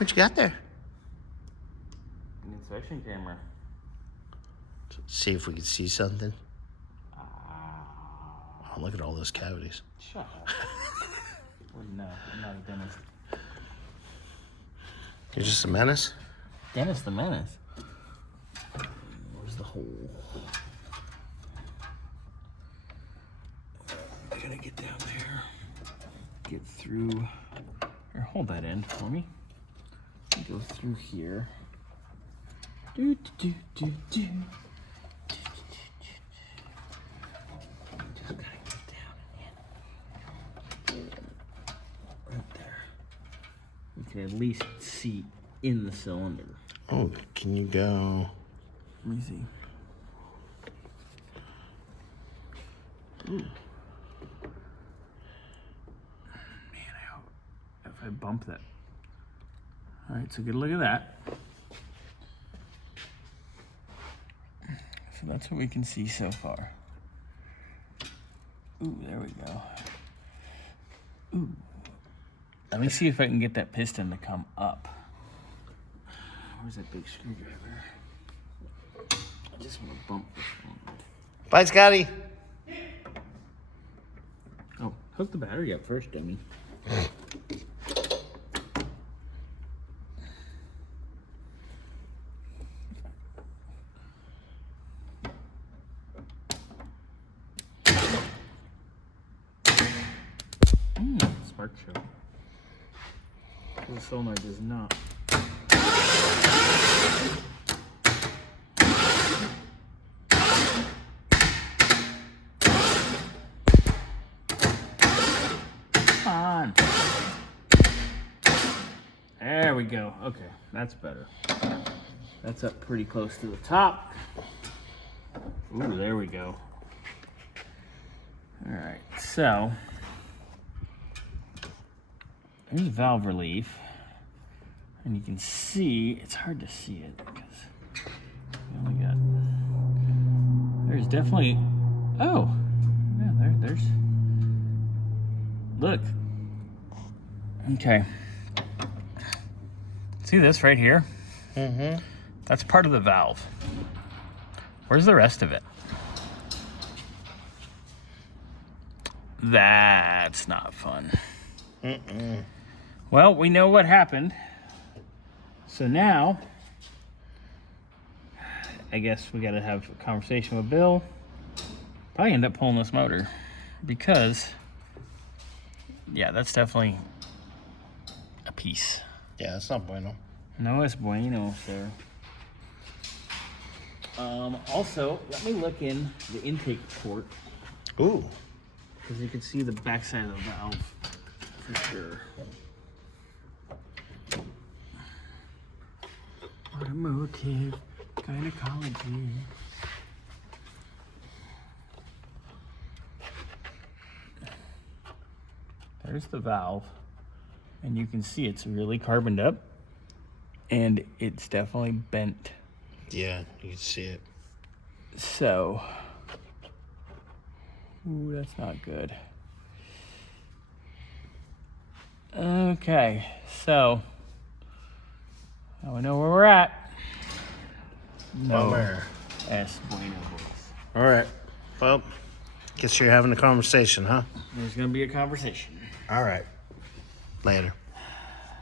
What you got there? An inspection camera. See if we can see something. Oh, look at all those cavities. shut up. Well, no, I'm not a dentist. You're just a menace? Dennis the Menace. Where's the hole? I gotta get down there. Get through. Here, hold that end for me. Go through here. Do, do, do, do, do. Just gotta get down in. Right there. You can at least see in the cylinder. Oh, can you go? Let me see. Ooh. Man, I hope if I bump that. All right, so good look at that. So that's what we can see so far. Ooh, there we go. Ooh. Let me see if I can get that piston to come up. Where's that big screwdriver? I just want to bump this one. Bye, Scotty. Oh, hook the battery up first, dummy. Spark show. The solenoid does not. On. There we go. Okay, that's better. That's up pretty close to the top. Ooh, there we go. All right, so there's valve relief, and you can see, it's hard to see it because we only got, there's definitely, oh, yeah, there's, look. Okay. See this right here? Mm-hmm. That's part of the valve. Where's the rest of it? That's not fun. Mm-mm. Well, we know what happened. So now, I guess we gotta have a conversation with Bill. Probably end up pulling this motor because, yeah, that's definitely a piece. Yeah, it's not bueno. No es bueno, sir. Also, let me look in the intake port Ooh. because you can see the backside of the valve for sure. Automotive gynecology. There's the valve, and you can see it's really carboned up, and it's definitely bent. Yeah, you can see it. So, ooh, that's not good. Okay, so now we know where we're at. No es bueno, boys. All right. Well, guess you're having a conversation, huh? There's gonna be a conversation. All right. Later.